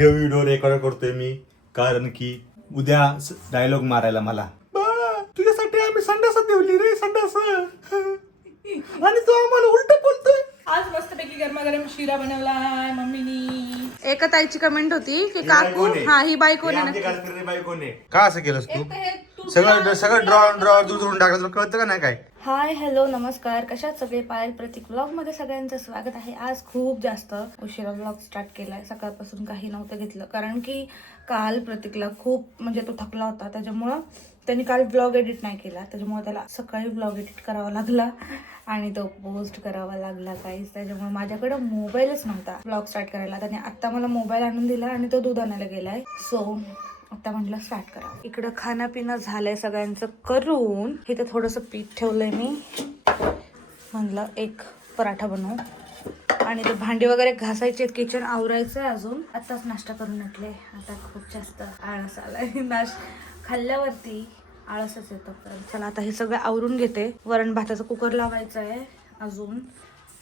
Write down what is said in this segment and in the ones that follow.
हे video record करतोय मी कारण की उद्या डायलॉग मारायला मला बाळा तुझ्यासाठी आम्ही संडास ठेवली रे संडास आणि तो आम्हाला उलट बोलतोय. आज मस्तपैकी गरमागरम शिरा बनवलाय मम्मीनी. एका ताईची कमेंट होती की काकू हा ही बाई कोण आहे नक्की. का असं केलंस तू सगळं ड्रॉ दूर धरून टाकलं तुला कळतं का नाही काय. हाय हॅलो नमस्कार, कशात सगळे. पायल प्रतीक व्लॉग मध्ये सगळ्यांचं स्वागत आहे. आज खूप जास्त उशिरा व्लॉग स्टार्ट केलाय. सकाळपासून काही नव्हतं घेतलं कारण की काल प्रतीकला खूप म्हणजे तो थकला होता, त्याच्यामुळं त्यांनी काल व्लॉग एडिट नाही केला, त्याच्यामुळे त्याला सकाळी व्लॉग एडिट करावा लागला आणि तो पोस्ट करावा लागला काहीच. त्याच्यामुळे माझ्याकडे मोबाईलच नव्हता व्लॉग स्टार्ट करायला. त्याने आत्ता मला मोबाईल आणून दिला आणि तो दूध आणायला गेलाय. सो आता म्हटलं स्टार्ट करा. इकडं खाणं झालंय सगळ्यांचं करून. इथं थोडंसं पीठ ठेवलंय मी, म्हणलं एक पराठा बनवू आणि ते भांडी वगैरे घासायचे, किचन आवरायचंय अजून. आत्ताच नाश्ता करून म्हटले. आता खूप जास्त आळस आलाय. खाल्ल्यावरती आळसच येतो. चला आता हे सगळं आवरून घेते. वरण भाताचा कुकर लावायचा आहे अजून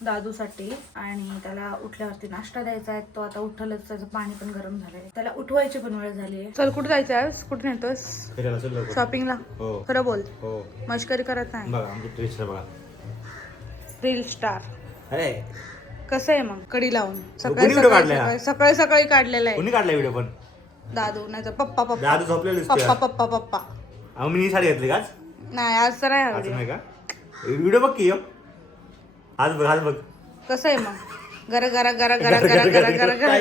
दादूसाठी आणि त्याला उठल्यावरती नाश्ता द्यायचा आहे. तो आता उठलच, त्याचं पाणी पण गरम झालंय, त्याला उठवायची पण वेळ झाली आहे. चल कुठे जायचं आहे, कुठे नेतोस शॉपिंगला? खरं बोल, मस्करी करत नाही. रील स्टार अरे कसं आहे मग कडी लावून सकाळी सकाळी काढलेला आहे. कोणी काढला व्हिडिओ? पण दादू नाही तर पप्पा पप्पा दादू झोपलेली पप्पा पप्पा पप्पा. मी साडी घातली का नाही आज तर आज? नाही. नाही का व्हिडिओ बघ की आज बघ कसं आहे मग गरा गरा गरा गरा गरा गरा गरा गरा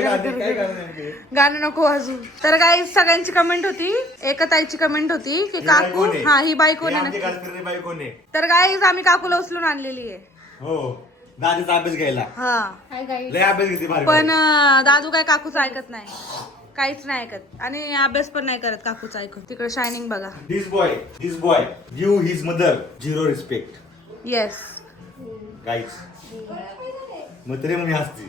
गाणं नको वाजू. तर काही सगळ्यांची कमेंट होती, एका ताईची कमेंट होती की काकू हा ही बाई कोण आहे नक्की. तर काही आम्ही काकूला उचलून आणलेली आहे. हो दादूचा अभ्यास घ्यायला. हा लय अभ्यास घेते भारी. पण दादू काय काकूचं ऐकत नाही, काहीच नाही ऐकत आणि अभ्यास पण नाही करत काकूचं ऐकून. तिकडे शायनिंग बघा. This boy give his mother zero respect. Yes guys मग तरी म्हणे हसती.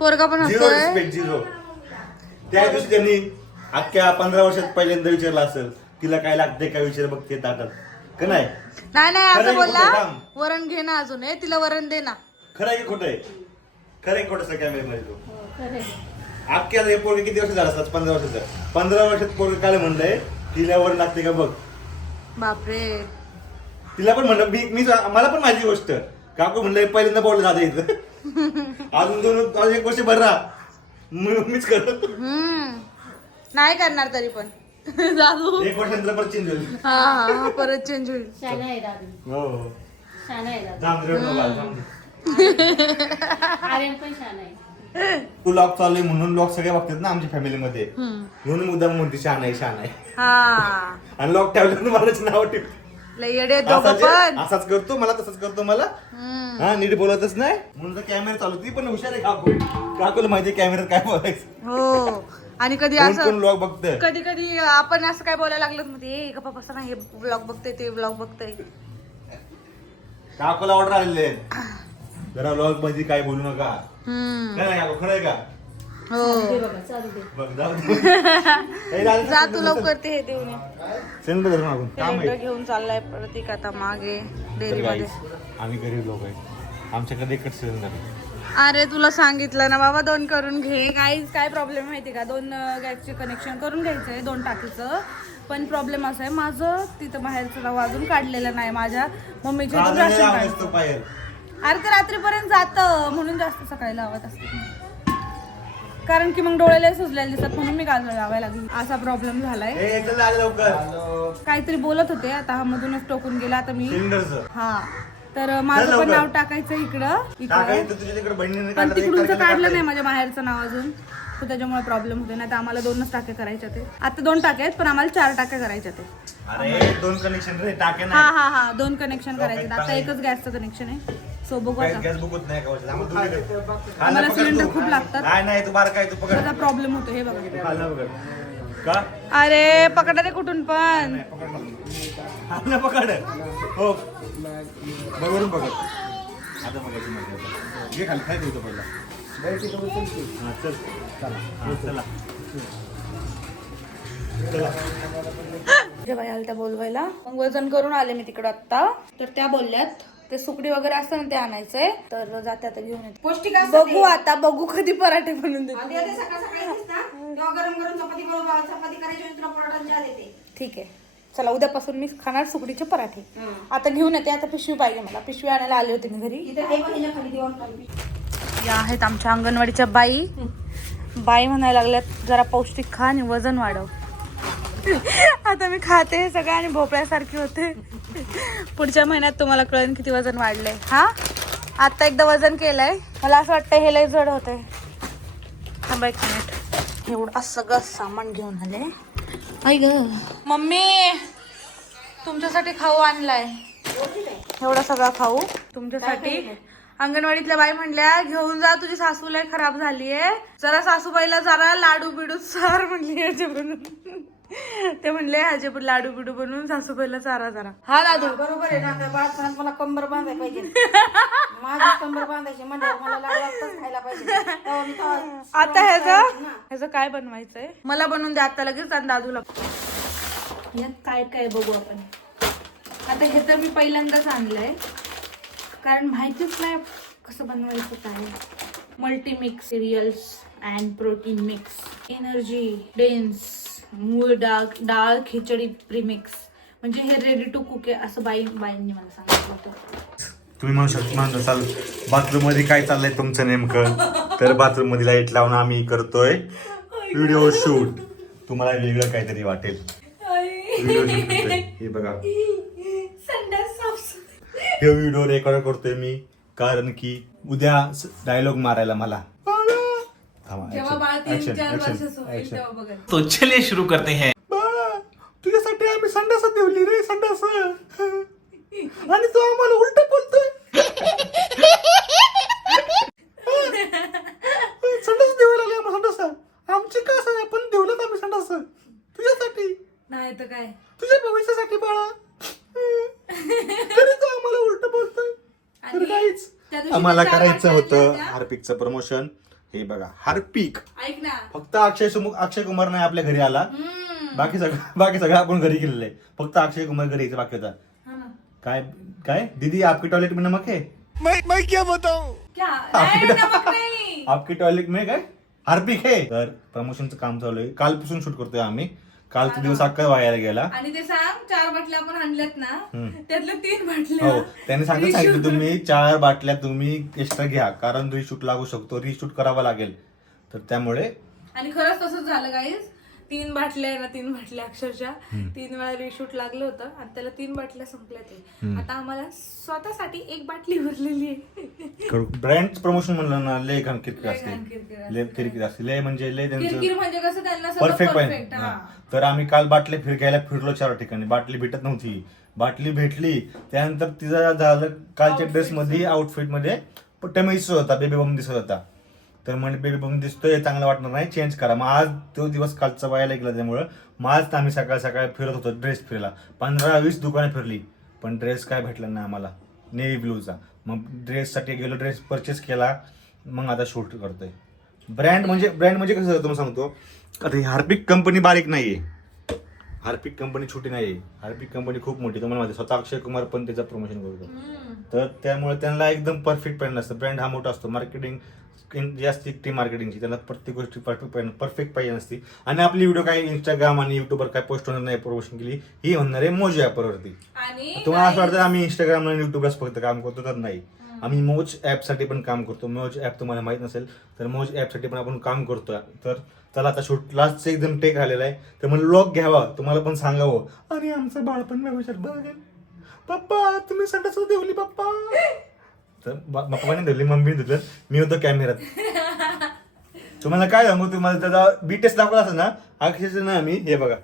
पोरगा पण झिरो हसतोय. Respect zero. त्या दिवशी त्यांनी अख्ख्या 15 वर्षात पहिल्यांदा विचारलं असेल तिला काय लागते काय विचार बघते ताटात का नाही. नाही असं खरं बोलला, खोटं वरण घे ना अजून, तिला वरण दे ना. खरं आहे की खोटं आहे? खरं आहे खोटं कॅमेऱ्यामध्ये तो अख्ख्या हे पोरगे किती वर्ष झालं असतात? 15 वर्षाचं. 15 वर्षात पोरगे काय म्हणलंय तिला वरण लागते का बघ. बापरे. तिला पण म्हणलं मी मला पण माझी गोष्ट काकू म्हणलंय पहिल्यांदा बोललं जातं इथं अजून एक वर्ष भर राहा मीच करत. नाही करणार तरी पण दादू 1 वर्षानंतर परत चेंज होईल. हा परत चेंज होईल. हो तू लॉक चालू म्हणून लॉक सगळे बघतात ना आमच्या फॅमिलीमध्ये, म्हणून मुद्दाम म्हणते शान आहे. हा आणि लॉक ठेवलं मला नाव ठेव पण असाच करतो मला तसंच करतो मला. हा नीट बोलतच नाही म्हणून कॅमेरा चालू. ती पण हुशार आहे काकूला माहिती कॅमेऱ्यात काय बोलायचं. हो आणि कधी असं ब्लॉग बघतोय कधी कधी आपण असं काय बोलायला लागलं मग ते गप्पा बसा ना, हे ब्लॉग बघते ते ब्लॉग बघते. काकूला ऑर्डर आलेले जरा ब्लॉग मध्ये काय बोलू नका. काय नाही खरं आहे का? हो बघ जा तू लवकर ते हे देऊन काम सिलेंडर घेऊन चाललाय प्रतीक आता मागे डेअरी मध्ये. आम्ही गरीब लोक आहे, आमच्याकडे एकच सिलेंडर. अरे तुला सांगितलं ना बाबा 2 करून घे. काय प्रॉब्लेम माहिती का, 2 गॅसचे कनेक्शन करून घ्यायचंय 2 टाकीचं. पण प्रॉब्लेम असा आहे माझं तिथं बाहेरचं नाव अजून काढलेलं नाही. माझ्या मम्मीच्या इथून राशन काढलं. अरे ते रात्रीपर्यंत जातं म्हणून जास्त सकाळी लावत असते, कारण की मग डोळ्याला सुजलेले दिसत म्हणून मी गाजर लावायला लागली. असा प्रॉब्लेम झालाय. काहीतरी बोलत होते आता हा मधूनच टोकून गेला. आता मी हा तर माझं पण नाव टाकायचं इकडं पण तिकडूनच काढलं नाही माझ्या बाहेरचं नाव अजून, तर त्याच्यामुळे प्रॉब्लेम होते. नाही तर आम्हाला 2च टाक्या करायच्या ते. आता 2 टाक्या आहेत पण आम्हाला 4 टाक्या करायच्या ते. 2 कनेक्शन रे टाक्या नाही. हा 2 कनेक्शन करायचे. आता एकच गॅसचं कनेक्शन आहे. सो बघू आता. आम्हाला सिलेंडर खूप लागतात. त्याचा प्रॉब्लेम होतो. हे बघा. अरे पकडा रे कुठून पण. पकड हो बरोबर पकड. आता बघायची घे खाली काय देतो पहिला. बाई आल्या त्या बोलवायला, मग वजन करून आले मी तिकडं आत्ता. तर त्या बोलल्यात ते सुकडी वगैरे असतं ना ते आणायचंय, तर जाते आता घेऊन येते. पौष्टिक असतं बघू आता बघू कधी पराठे बनवून देते. सकाळ सकाळी दिसता तेव्हा गरम गरम चपाती बरोबर चपाती करायची तुला पराठा चहा देते. ठीक आहे, चला उद्यापासून मी खाणार सुकडीचे पराठे. आता घेऊन येते. आता पिशवी पाहिजे मला, पिशवी आणायला आले होते मी घरी. या आहेत आमच्या अंगणवाडीच्या बाई. बाई म्हणायला लागल्यात जरा पौष्टिक खा आणि वजन वाढव. आता मी खाते हे सगळं आणि भोपळ्यासारखी होते. पुढच्या महिन्यात तुम्हाला कळेल किती वजन वाढलंय. हा आता एकदा वजन केलंय, मला असं वाटतं हे लय जड होतंय. थांबा एक मिनिट, एवढं सगळं सामान घेऊन आले. आई ग मम्मी, तुमच्यासाठी खाऊ आणलाय. एवढा सगळा खाऊ तुमच्यासाठी. अंगणवाडीतल्या बाई म्हणल्या घेऊन जा, तुझी सासू लय खराब झालीये, जरा सासूबाईला जरा लाडू बिडू सार म्हणली ह्याचे बनून. ते म्हणले ह्याचे पण लाडू बिडू बनवून सासूबाईला चारा जरा. हा लाडू बरोबर आहे ना, बाळपणात मला कंबर बांधायला पाहिजे. माझी कंबर बांधायची म्हणजे मला लाडू आत्ताच खायला पाहिजे. आता ह्याचं काय बनवायचंय मला बनवून द्या आता लगेच. आणि दादूला यात काय काय बघू आपण. आता हे तर मी पहिल्यांदाच आणलंय कारण माहितीच नाही कसं बनवायचं काय. Multimix cereals and protein mix, energy dense, मूळ डाळ खिचडी प्रीमिक्स, म्हणजे हे रेडी टू कुक आहे असं बाईंनी मला सांगितलं होतं. तुम्ही म्हणत असाल बाथरूम मध्ये काय चाललंय तुमचं नेमकं, तर बाथरूम मध्ये लाईट लावून आम्ही करतोय व्हिडिओ शूट. तुम्हाला वेगळं काहीतरी वाटेल. व्हिडिओ शूट करतोय हे बघा. हे व्हिडिओ रेकॉर्ड करतोय मी कारण की उद्या डायलॉग मारायला मला. तो चलिए शुरू करते हैं. बाळा तुझ्यासाठी आम्ही संडास ठेवली रे, संडास, आणि तू आम्हाला उलट बोलतोय. संडास देवायला लागले आम्हाला. संडास आमची का असं पण देवलात आम्ही संडास तुझ्यासाठी, नाही तर काय, तुझ्या भविष्यासाठी बाळा. तरी तू आम्हाला उलट बोलतोय. तर काहीच आम्हाला करायचं होतं हार्पिकचं प्रमोशन. हे बघा हार्पिक, ऐक ना, फक्त अक्षय कुमार नाही आपल्या घरी आला, बाकी सगळं आपण घरी केलेलं आहे. फक्त अक्षय कुमार घरी यायचं बाकी होता. काय काय दीदी आपके टॉयलेट में नमक है? मैं क्या बताऊं? आपके टॉयलेट में काय हार्पिक है. तर प्रमोशनचं काम चालू आहे. कालपासून शूट करतोय आम्ही. कालचा दिवस अख्खा वायाला गेला. आणि ते सांग 4 बाटल्या आपण आणल्यात ना, त्यातल्या 3 बाटल्या. हो त्यांनी सांगितलं तुम्ही 4 बाटल्या तुम्ही एक्स्ट्रा घ्या कारण रिशूट लागू शकतो, रिशूट करावा लागेल. तर त्यामुळे आणि खरंच तसंच झालं गाईज. 3 बाटल्या आहे ना, 3 बाटल्या अक्षरशः 3 वेळा रिशूट लागलं होतं आणि त्याला 3 बाटल्या संपल्या. ते आता आम्हाला स्वतःसाठी 1 बाटली भरलेली आहे. ब्रँड प्रमोशन म्हणलं ना लय किरकिर असते, लय किरकिर असते, लय म्हणजे लय किरकिर म्हणजे कसं त्यांना परफेक्ट पाहिजे. तर आम्ही काल बाटल्या घ्यायला फिरलो 4 ठिकाणी. बाटली भेटत नव्हती. बाटली भेटली त्यानंतर तिचा झालं कालच्या ड्रेस मध्ये आउटफिट मध्ये टमी दिसत होता, बेबी बम दिसत होता. तर म्हणजे बेबी बम दिसतोय चांगला वाटणार नाही, चेंज करा. मग आज तो दिवस कालचा वायाला गेला त्यामुळं मग आज आम्ही सकाळ फिरत होतो ड्रेस फिरायला. 15-20 दुकाने फिरली पण ड्रेस काय भेटला नाही आम्हाला नेव्ही ब्लूचा. मग ड्रेससाठी गेलो, ड्रेस परचेस केला. मग आता शूट करतोय. ब्रँड म्हणजे कसं तुम्हाला सांगतो, आता ही हार्पिक कंपनी बारीक नाहीये, हार्पिक कंपनी छोटी नाहीये, हार्पिक कंपनी खूप मोठी. तुम्हाला माहिती स्वतः अक्षय कुमार पण त्याचं प्रमोशन करतो. तर त्यामुळे त्यांना एकदम परफेक्ट ब्रँड असतं. ब्रँड हा मोठा असतो, मार्केटिंग जास्त ती मार्केटिंगची, त्यांना प्रत्येक गोष्टी परफेक्ट पाहिजे नसती. आणि आपली व्हिडिओ काय इंस्टाग्राम आणि युट्यूबवर काय पोस्ट होणार नाही प्रमोशन केली, ही होणार आहे मोज ॲपवरती. तुम्हाला असं वाटतं आम्ही इंस्टाग्राम आणि युट्यूबलाच फक्त काम करतो, तर नाही. आम्ही मोज ॲपसाठी पण काम करतो. मोज ॲप तुम्हाला माहित नसेल तर मोज ॲपसाठी पण आपण काम करतो. तर चला आता शूट लास्टचं एकदम टेक आलेला आहे. तर मला व्लॉग घ्यावा, तुम्हाला पण सांगावं आणि आमचं बाळपण भविष्यात बघेल. पप्पा तुम्ही संडास देवली पप्पा. तर पप्पाने धरली, मम्मीने धरलं, मी होतो कॅमेऱ्यात. तुम्हाला काय सांगू, तुम्हाला त्याचा बीटेस दाखवला असं ना अक्षरशः ना आम्ही हे बघा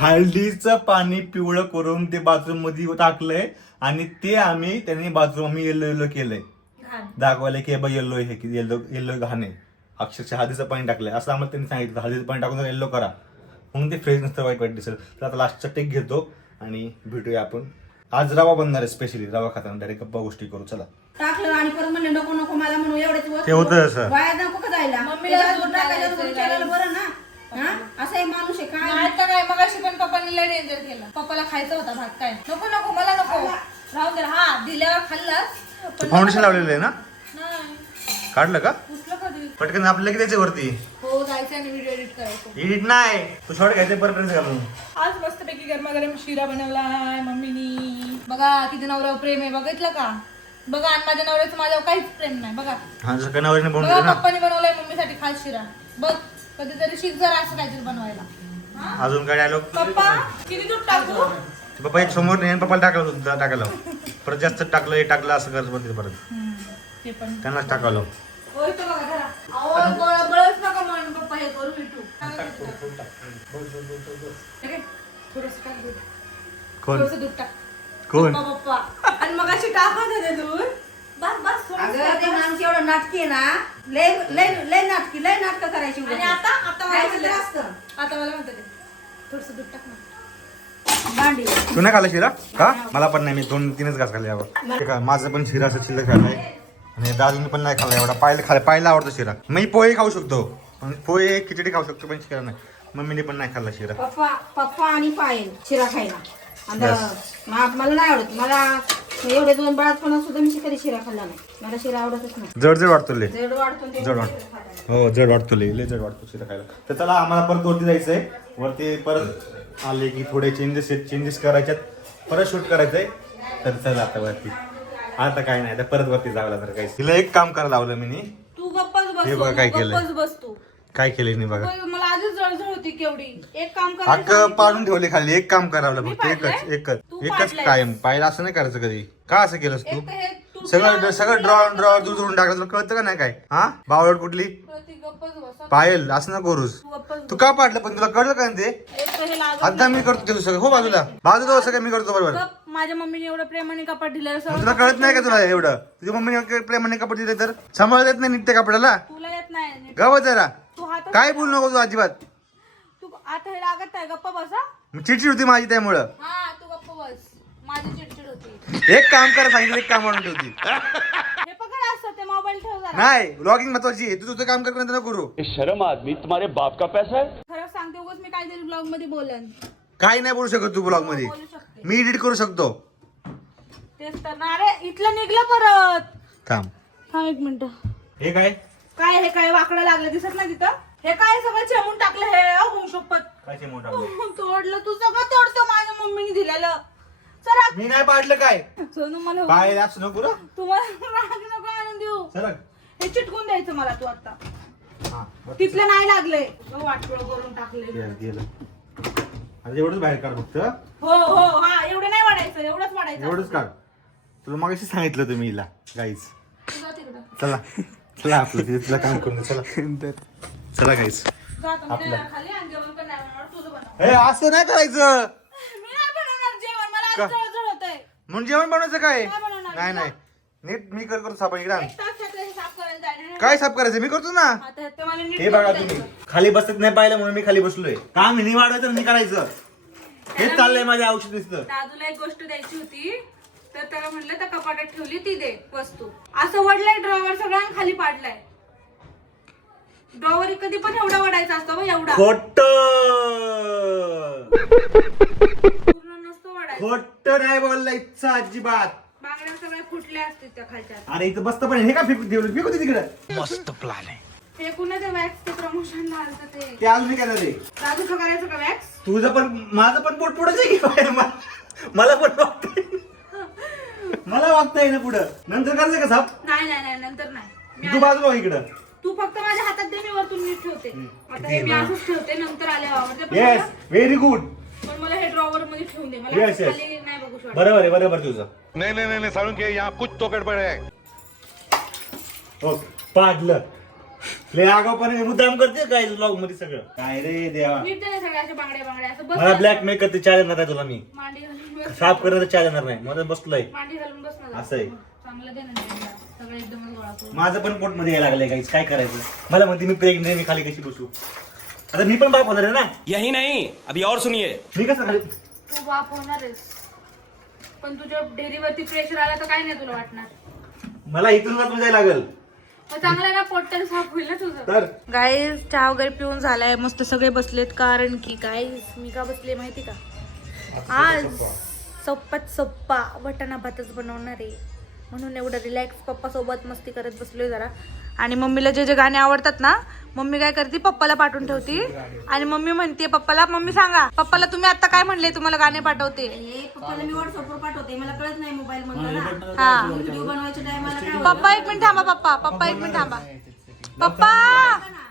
हळदीचं पाणी पिवळं करून ते बाथरूम मध्ये टाकलंय आणि ते त्यांनी बाथरूम येल्लो केलंय दाखवायला की येल्लो हे येल्लो घाणे. अक्षरशः हळदीचं पाणी टाकलंय असं आम्हाला त्यांनी सांगितलं. हळदीचं पाणी टाकून येल्लो करा मग ते फ्रेश नसतं, वाईट दिसेल. तर आता लास्टचा टेक घेतो आणि भेटूया आपण. आज रवा बनणार आहे, स्पेशली रवा खाताना डायरेक्ट गप्पा गोष्टी करू. चला टाकलं आणि परत म्हणले नको नको मला म्हणून एवढेच ते होतं असं वाया नको का जायला. मम्मीला बरं ना. असं एक माणूस आहे काय नाही तर काय, मगाशी पण पप्पाने लय डेंजर केलं. पप्पाला खायचा होता भात, काय नको नको मला नको, राहू दे. हा दिल्यावर खाल्लास पण फाउंडेशन लावलेलं आहे ना, नाही काढलं का उचलं कधी. पटकन आपल्याला किती वरती हो जायचं आणि व्हिडिओ एडिट करायचं. एडिट नाही तू शॉर्ट घ्यायचे परत घालून. आज मस्तपैकी गरमागरम शिरा बनवलाय मम्मीनी. बघा किती नवऱ्यावर प्रेम आहे, बघितलं का? बघा, आणि माझ्या नवऱ्याचं माझ्यावर काहीच प्रेम नाही. बघा हा जसं कनावरीने बघा, बनवलं ना. पप्पाने बनवलाय मम्मीसाठी खास शिरा. बघ कधीतरी शिक जरा असं काहीतरी बनवायला. हा? अजून काय डायलॉग पप्पा किती दूध टाकू? पप्पा एक समोर नाही पप्पाला टाकलं टाकायला परत जास्त टाकलं हे टाकलं असं करत म्हणते परत ते पण त्यांनाच टाकावलं. होय तो बघा जरा. अहो बळच नका म्हणून पप्पा हे करू भेटू. थोडंसं टाक दूध. कोण थोडंसं दूध टाक. कोण पप्पा आणि मग अशी टाकत होते दूध. बस बस थोडंसं अगं ते टाक. माणूस एवढं नाटकी आहे ना, लय लय लय नाटकी, लय नाटकं करायची आणि आता मला खायचं तर म्हणते- असतं. आता मला म्हणते ते थोडंसं दूध टाक ना. भांडी तू नाही खाल्ला शिरा का मला पण नाही मी 2-3च घास खाल्ले यावर ठीक आहे माझं पण शिरा असं शिल्लक खाल्लाय आणि दादूने पण नाही खाल्ला एवढा पायला आवडतो शिरा मी पोहे खाऊ शकतो पण पोहे खिचडी खाऊ शकतो पण शिरा नाही मम्मीने पण नाही खाल्ला शिरा. पप्पा आणि पायल शिरा खायला आणि Yes. मला नाही आवडत. मला एवढे 2 बाळातपणा सुद्धा मी कधी शिरा खाल्ला नाही. मला शिरा आवडतच नाही. जड वाटतो लय जड वाटतो ते जड वाटतो हो जड वाटतो लय जड वाटतो शिरा खायला. तर चला आम्हाला परत वरती जायचंय वरती परत आले की थोडे चेंजेस करायच्यात परत शूट करायचंय तर चला आता वरती आता काय नाही आता परत वरती जावं लागणार काही तिला एक काम करायला लावलं मी तू गप्पच हे बघा काय केलंय. गप्पच बस तू. काय केलंय नाही बघा मला आधीच जळजळ होती केवढी. एक काम अक्क पाडून ठेवले खाली एक काम करावं मी फक्त पाडलंय? एकच तू एकच पाडलंय? कायम पाहिलं असं नाही करायचं कधी का असं केलंस तू एक तर हे तुटलं, सगळं ड्रॉ दुरून टाकलं तुला कळतं का नाही काय हा बावड कुठली ती गप्पच बस. पायल असं ना करूस तू गप्पच तू का पाडलं पण तुला कळलं का ते एक तर हे लागत आता मी करतो ते सगळं हो बाजूला सगळं मी करतो बरोबर गप. माझ्या मम्मीने एवढं प्रेमाने कपाट दिलं मग सगळं तुला कळत नाही का तुला एवढं तुझ्या मम्मीने प्रेमाने कपडे दिले तर सांभाळत येत नाही नित्य कपड्याला तुला येत नाही. गव जरा तू हात काय बोलू नको तू अजिबात तू आता हे लागत आहे. गप्प बस हा. चिडचिड होती माझी त्यामुळं हा तू गप्प बस. माझी चिडचिड होती. एक काम कर सांगितलं एक काम म्हणून ठेवती हे पकड असतं ते मोबाईल ठेव जरा. नाही ब्लॉगिंग महत्वाची आहे तू तुझं काम कर नंतर नको करू शर्म आदमी तुम्हारे बाप का पैसा है. खरं सांगते उगाच मी काहीतरी ब्लॉग मध्ये बोलन. काही नाही बोलू शकत तू ब्लॉग मध्ये बोलू शकते. मी एडिट करू शकतो तेच तर ना. अरे इथलं निघलं परत. थांब हा 1 मिनिट. हे काय काय हे काय वाकडं लागलं दिसत नाही तिथं. हे काय सगळं चेमून टाकलं हे होऊ शपथ. काय मोठा तोडलं तू सगळं तोडतो माझ्या मम्मीने दिलेलं. चला मी नाही पाडलं काय सोनू मला काय असं नको रे. तुम्हाला राग नको आणून देऊ. सरक हे चिटकून द्यायचं मला तू आता. हा बस. तिथलं नाही लागले वाटोळ करून टाकले. गेलं आता एवढंच बाहेर काढ फक्त हो हो हा एवढं नाही वाढायचं एवढंच वाढायचं. एवढंच काढ तुला मागाशी सांगितलं तुम्ही हिला गाईच जा तिकडं. चला चला आपलं तिथे तुला काम करून चला चला गाईच जा तुम्ही आपलं. खाली आणि जेवण पण नाही बनवणार. तुझं बनव. हे असं नाही करायचं मी नाही बनवणार जेवण. मला का? आज जळजळ होतंय. म्हणून जेवण बनवायचं काय काय बनवणार? नाही नाही नीट मी करतो सापड इकडे आण. एक तास त्यातलं हे साफ करायला जायला. काय साफ करायचं मी करतो ना आता ते मला नीट हे बघा करून तुम्ही द्यायचं. खाली बसत नाही पाहिलं म्हणून मी खाली बसलोय काम हिनी वाढवायचं मी करायचं हेच चाललंय माझ्या औषध दिसतं दादूला एक गोष्ट द्यायची होती तर त्याला म्हणलं त्या कपाटात ठेवली ती दे वस्तू. असं वडलंय ड्रॉवर सगळं खाली पाडलाय. ड्रॉवर कधी पण एवढा वडायचा असतो बघ एवढा. खोट पूर्ण नसतो वडायचा. खोट नाही बोलला इच्छा अजिबात बांगड्या सगळ्या फुटल्या असतील त्या खालच्या. अरे इथं बसतं पण हे का फेकू तिकडे मस्त प्लान है. हे कुणा ते वॅक्स प्रमोशन आलं ते. ते अजून काय रे दादूचं करायचं का वॅक्स? तुझं पण माझं पण पोट पुढंच आहे की बाहेर. मला पण वागतंय मला वागताय ना पुढं नंतर करायचं का साप नाही नाही नाही नंतर नाही. मी तू बाजूला हो इकडं तू फक्त माझ्या हातात दे मी वरतून नीट ठेवते. आता हे मी असंच ठेवते नंतर आल्यावर. पण येस व्हेरी गुड मला हे ड्रॉवर मध्ये ठेवून दे. मला Yes, yes. खाली नाही बघू शकत. बरोबर तुझं नहीं नहीं नहीं सारुण के यहाँ कुछ तो गड़बड़ है. ओके पाडलं लय आगाऊपणे मुद्दाम करते काय ब्लॉग मध्ये सगळं काय रे देवा नीट दे ना सगळ्या अशा बांगड्या बांगड्या असं बस. मला ब्लॅक मेक करते चाल येणार नाही तुला मी मांडी घालून बस. साफ करण्याचं चाल येणार नाही मला बसलोय मांडी घालून बस ना. असं आहे. चांगलं दे ना नीट. सगळं एकदमच गोळा करून. माझं पण पोट मध्ये यायला लागलंय काहीच काय करायचं मला म्हणते मी प्रेग्नेंट मी खाली कशी बसू आता मी पण बाप होणार आहे ना यही नहीं, अभी और सुनिए. मी कसं खाली तू बाप होणारच पण तुझ्या डेअरीवरती प्रेशर आला तर काय नाही तुला वाटणार. मला इथून जायला लागल चांगला ना पोट तर साफ होईल ना तुझं. तर गाईज चहा वगैरे पिऊन झालाय, मस्त सगळे बसलेत. कारण की गाईज मी का बसले माहिती का, आज सप्पा वटाणा भातच बनवणार आहे म्हणून एवढं रिलॅक्स पप्पा सोबत मस्ती करत बसलोय जरा. आणि मम्मीला जे जे गाणे आवडतात ना, मम्मी काय करते पप्पाला पाठवून ठेवती. आणि मम्मी म्हणते पप्पाला, मम्मी सांगा पप्पाला तुम्ही आता काय म्हणले, तुम्हाला गाणे पाठवते. हे पप्पाला मी व्हॉट्सअपवर पाठवते, मला कळत नाही मोबाईल मधलं ना. हा व्हिडिओ बनवायच्या टायमाला काय पप्पा एक मिनिट थांबा, पप्पा एक मिनिट थांबा. पप्पा होतं ना,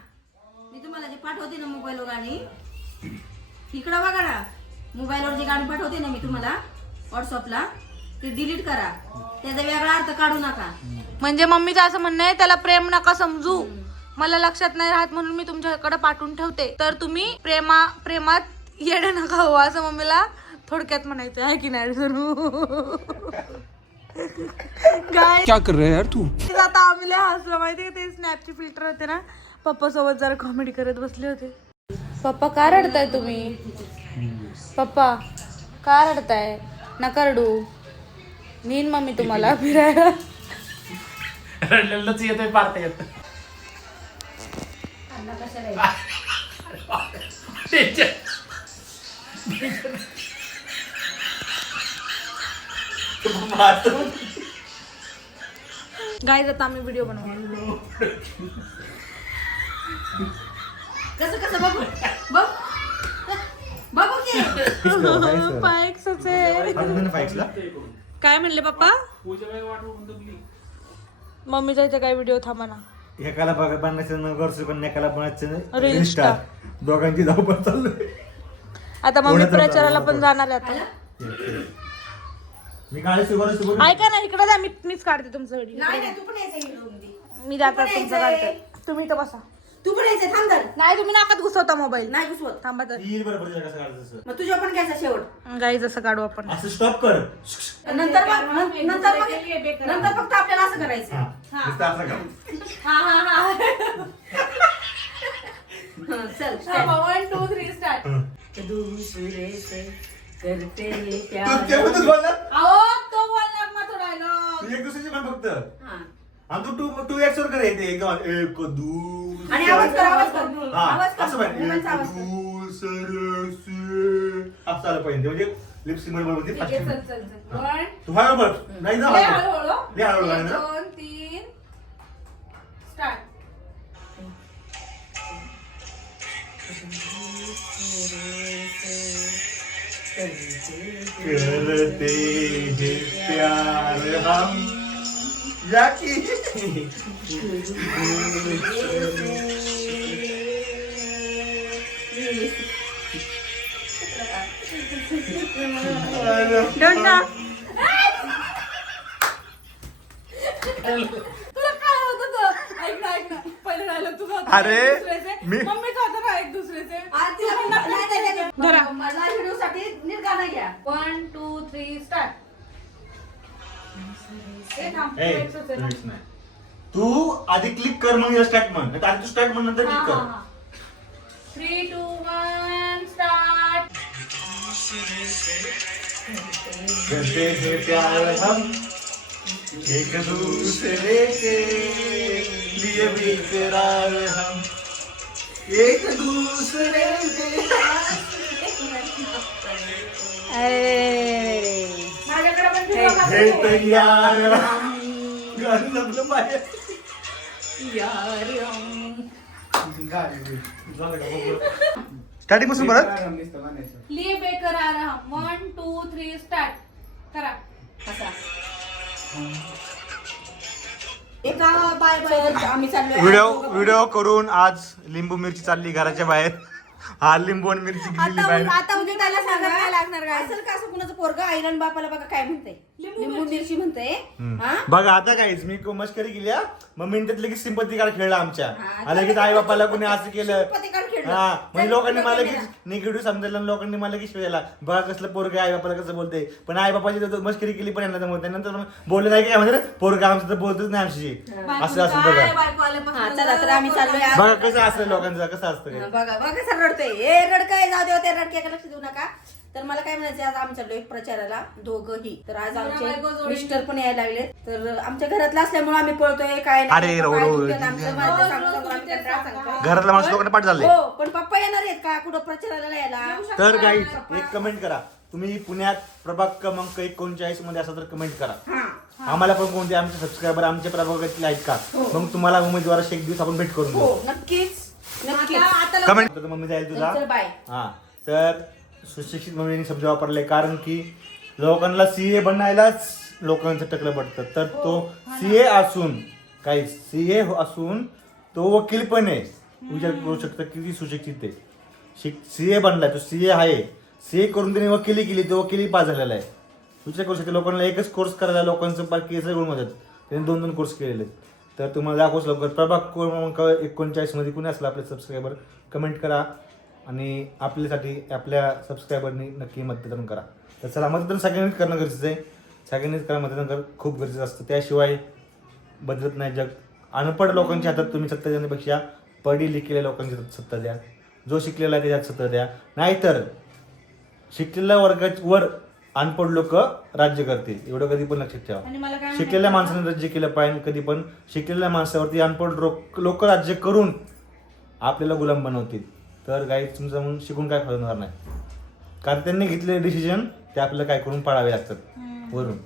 मी तुम्हाला जे पाठवते ना मोबाईलवर गाणी, इकडं बघा ना, मोबाईलवर जे गाणी पाठवते ना मी तुम्हाला व्हॉट्सअपला, ते डिलीट करा. त्याचा वेगळा अर्थ काढू नका. म्हणजे मम्मीचं असं म्हणणं आहे त्याला प्रेम नका समजू, मला लक्षात नाही राहत म्हणून मी तुमच्याकडे पाठवून ठेवते, तर तुम्ही प्रेमात येडे नका हो, असं मम्मीला थोडक्यात म्हणायचं आहे की नाही. काय क्या कर रहे हैं यार तू? आता आम्ही लय हसलो माहिती का, ते स्नॅपची फिल्टर होते ना, पप्पा सोबत जरा कॉमेडी करत बसले होते. पप्पा का रडताय तुम्ही, पप्पा का रडताय, नका रडू, नेईन मम्मी तुम्हाला फिरायला. रडलेलंच येतोय पार्टी येत. गाईज आता आम्ही व्हिडिओ बनवू. कसं बघू बघ बघू की पायक्सच आहे. काय म्हणले पप्पा, मम्मीचा इथे काय व्हिडिओ थांबा ना. एकाला बनायचं घरचं पण एकाला बनायचं रील रील स्टार. स्टार. दोघांची धावपळ चालू आहे. आता मम्मी कोणाचं प्रचाराला चालू पण जाणार आहे आता. मी गाडी सुरू ऐका ना, इकडे जा, मीच काढते तुमचा व्हिडिओ. नाही तू पण यायचं व्हिडिओ मध्ये. मी जातात तुमचं काढते, तुम्ही इथं बसा. तू पण यायचं थांब जरा. नाही तुम्ही नाकात घुसवता मोबाईल, नाही घुसवत. थांबा तर. येईल बरोबर कसं काढायचं असं. मग तुझ्या पण घ्यायचा शेवट. गाईज असं काढू आपण. असं स्टॉप कर. नंतर फक्त आपल्याला असं करायचं. नुसतं असं कर. चल 1 2 3 स्टार्ट. दूसरे से करते प्यार. तू तेवढंच बोलणार. अहो तो बोलणार मग तो डायलॉग. तू एक दुसऱ्याची म्हण फक्त. हा. आणि तू एक्स वर कर येते एक दूसरे. आणि आवाज कर. हा, आवाज कर. असं पाहिजे. मोबाईलचा आवाज कर. दूसरे से. असं आलं पाहिजे म्हणजे लिप्सिंग बरोबर होती. ठीक आहे, चल 1 तू हळू बोल. नाही ना लय हळू. हळूहळू. लय हळू गाणं ना. 2 3 स्टार्ट. करते हैं प्यार हम या की डोंट ना. तुला काय होत होतं, ऐक ना पहिलं डायलॉग तुझा होता. अरे, एक दुसऱ्याचे. मी- मम्मीचा होता ना एक दुसऱ्याचे. आज तिला पण नाही. धरा. माझ्या व्हिडिओ साठी नीट गाणं घ्या. 1 2 3 स्टार्ट. ए, relax नाही. तू आधी क्लिक कर मग स्टार्ट म्हण. नाही तर आधी तू स्टार्ट म्हण नंतर क्लिक कर. 3 2 1 स्टार्ट. करते हैं प्यार हम एक दूसरे के लिए बेकरार हम एक दूसरे के माझ्याकडे पण फिरवा का? हे तैयार हम गाणं जमलं पाहिजे. स्टार्टिंग पासून परत लिए बेकरार हम. 1 2 3 स्टार्ट करा. असा. एका बाय आम्ही चाललोय. व्हिडिओ करून आज लिंबू मिरची चालली घराच्या बाहेर. हा लिंबू आणि मिरची गेली बाहेर. आता उद्या त्याला सांगा काय लागणार काय असेल का असं कुणाचं पोरग आईला आणि बापाला बघा काय म्हणते लिंबू मिरची म्हणते. हा बघा आता काहीच मी मस्करी केली हा. मम्मीने त्यात लगेच सिंपती कार्ड खेळला आमच्या. हा, लगेच आई बापाला कोणी असं केलं. सिंपती कार्ड खेळलं. हा म्हणजे लोकांनी मला त्यात लगेच निगेटिव्ह समजायला आणि लोकांनी मला लगेच शिवायला बघा कसलं पोरग आई बापाला कसं बोलते. पण आई बापाची मस्करी केली पण यांना जमत नाही. नंतर बोलले नाही काय म्हणजे पोरग आमचं तर बोलतच नाही आमची. असं असं बघा हा, चला तर आम्ही चाललोय आज. बघा कसं असतं लोकांचं कसं असतं हा, काय. बघा कसं रडतोय. ए रडकय जाऊ दे त्या रडक्याकडे लक्ष देऊ नका. तर मला काय म्हणायचं, आज आमच्या एक प्रचाराला दोघंही, तर आज आमचे मिस्टर पण यायला लागले. तर आमच्या घरातलं असल्यामुळे आम्ही पळतोय काय अरे, नाही. रो, पप्पा रो, दुखतात आमचं, मला तर सांगू सांगू आम्ही कंटाळा सांगतो. घरातल्या माणसं लोकांना पाठ झाले. हो, पण पप्पा येणार आहेत का कुठं प्रचाराला यायला? तर गाईज एक कमेंट करा, तुम्ही पुण्यात प्रभाग क्रमांक 39 मध्ये असा तर कमेंट करा. आम्हाला पण कोणते आमचे सबस्क्रायबर आमच्या प्रभागातील आहेत का, मग तुम्हाला उमेदवाराशी एक दिवस आपण भेट करून हो देऊ. नक्कीच नक्कीच. कमेंट मम्मी जाईल तुझा. चल बाय. हा, तर सुशिक्षित मम्मीने शब्द वापरले, कारण की लोकांना सीए बनायलाच लोकांचं टकलं पडतं. तर तो सीए असून काही सीए असून तो वकील पण आहे. विचार करू शकता किती सुशिक्षित आहे. सीए बनलाय तो, सीए आहे. सीए करून त्याने वकिली केली, तो वकिली पास झालेला आहे. विचार करू शकता, लोकांना एकच कोर्स करायला लोकांचं बाकी सगळं मदत, त्याने 2-2 कोर्स केलेले आहेत. तर तुम्हाला दाखवच लवकर प्रभाग क्रमांक 39 मध्ये कुणी असलं आपले सबस्क्रायबर कमेंट करा आणि आपल्यासाठी आपल्या सबस्क्रायबरनी नक्की मतदान करा. तर चला, मतदान सगळ्यांनीच करणं गरजेचं आहे. सगळ्यांनीच करा, मतदान करणं खूप गरजेचं असतं. त्याशिवाय बदलत नाही जग. अनपढ लोकांच्या हातात तुम्ही सत्ता देण्यापेक्षा पढी लिखलेल्या लोकांच्या हातात सत्ता द्या. जो शिकलेला आहे त्याच्यात सत्ता द्या. नाहीतर शिकलेल्या वर्गावर अनपढ लोक राज्य करतील, एवढं कधी पण लक्षात ठेवा. शिकलेल्या माणसाने राज्य केलं पाहिजे. कधी पण शिकलेल्या माणसावरती अनपढ लोक राज्य करून आपल्याला गुलाम बनवतील. तर काही तुमचं म्हणून शिकून काय फायदा होणार नाही, कारण त्यांनी घेतलेले डिसिजन ते आपल्याला काय करून पाळावे लागतात वरून.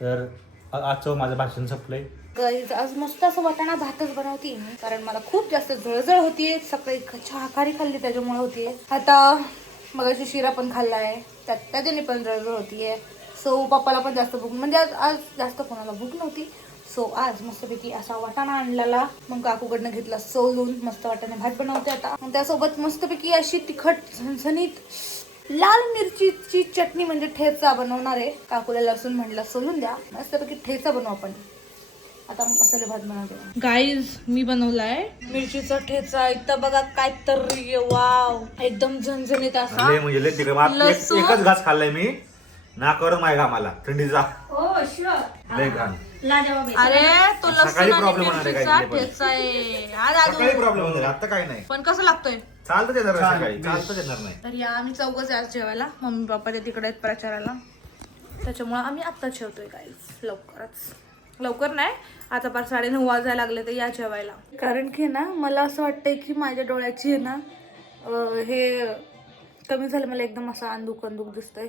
तर आजचं माझं भाषण संपलंय. गाईज आज मस्त असं वाटाणा भातच बनवते मी, कारण मला खूप जास्त जळजळ होतीये. सकाळी चहाकारी खाल्ली त्याच्यामुळे होतीये. आता मगाशी शिरा पण खाल्लाय, त्याच्याने पण जळजळ होतीये. सो पप्पाला पण जास्त भूक, म्हणजे आज जास्त कोणाला भूक नव्हती. सो आज मस्तपैकी असा वाटाणा आणलेला, मग काकूकडनं घेतला सोलून. मस्त वाटाणे भात बनवते आता. मग त्यासोबत मस्तपैकी अशी तिखट झणझणीत लाल मिरचीची चटणी म्हणजे ठेचा बनवणार आहे. काकूला लसूण म्हटलं सोलून द्या, मस्तपैकी ठेचा बनवू आपण. आता मसाले भात बनवते. गाईज मी बनवलाय मिरचीचा ठेचा. इथं बघा काय तर वाव, एकदम झणझणीत असा. म्हणजे लय तिकडे एकच घास खाल्लाय मी, नाकावर माय घामाला थंडीचा. हो शुअर. लय घाम. लाजवाब आहे. अरे तो सकाळी लसूण problem आणि होणार आहे मिरचीचा काही पण. ठेचा आहे. आज सकाळी प्रॉब्लेम होणार, आता काय नाही. पण कसं लागतोय? चालतं येणार नाही सकाळी, चालतं येणार नाही. तर या आम्ही चौघच आज जेवायला. मम्मी पप्पा ते तिकडे आहेत प्रचाराला, त्याच्यामुळे आम्ही आत्ता जेवतोय गाईज. लवकर नाही, आता 9:30 वाजायला लागले तर या जेवायला. कारण की ना मला असं वाटतंय की माझ्या डोळ्याची आहे ना हे कमी झालं. मला एकदम असं अंधुक दिसतंय,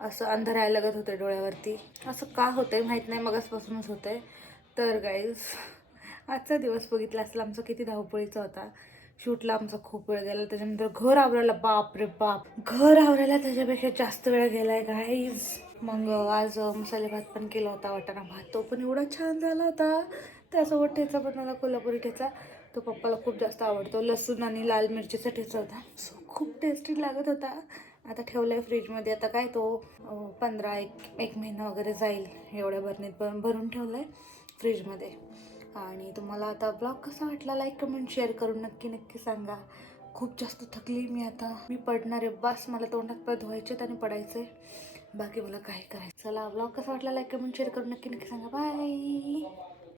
असं अंधार यायला लागत होते डोळ्यावरती. असं का होतंय माहीत नाही, मगाचपासूनच होतंय. तर गाईज आजचा दिवस बघितला असेल आमचा किती धावपळीचा होता. शूटला आमचा खूप वेळ गेला, त्याच्यानंतर घर आवरायला, बाप रे बाप, घर आवरायला त्याच्यापेक्षा जास्त वेळ गेलाय गाईज. मग आज मसाले भात पण केला होता, वाटाणा भात, तो पण एवढा छान झाला होता. त्यासोबत ठेचा बनवला, कोल्हापुरी ठेचा. तो पप्पाला खूप जास्त आवडतो. लसूण आणि लाल मिरचीचा ठेचा होता. सो खूप टेस्टी लागत होता. आता ठेवलाय फ्रीजमध्ये. आता काय तो 15-1 महिना वगैरे जाईल, एवढ्या बरणीत भरून ठेवलाय फ्रीजमध्ये. आणि तुम्हाला आता ब्लॉग कसा वाटला, लाईक कमेंट शेअर करून नक्की सांगा. खूप जास्त थकली मी आता. मी पडणार आहे, बस मला तोंडात पाय धुवायचेत आणि पडायचंय, बाकी मला काही करायचं. चला, ब्लॉग कसा वाटला लाईक कमेंट शेअर करून नक्की सांगा. बाय.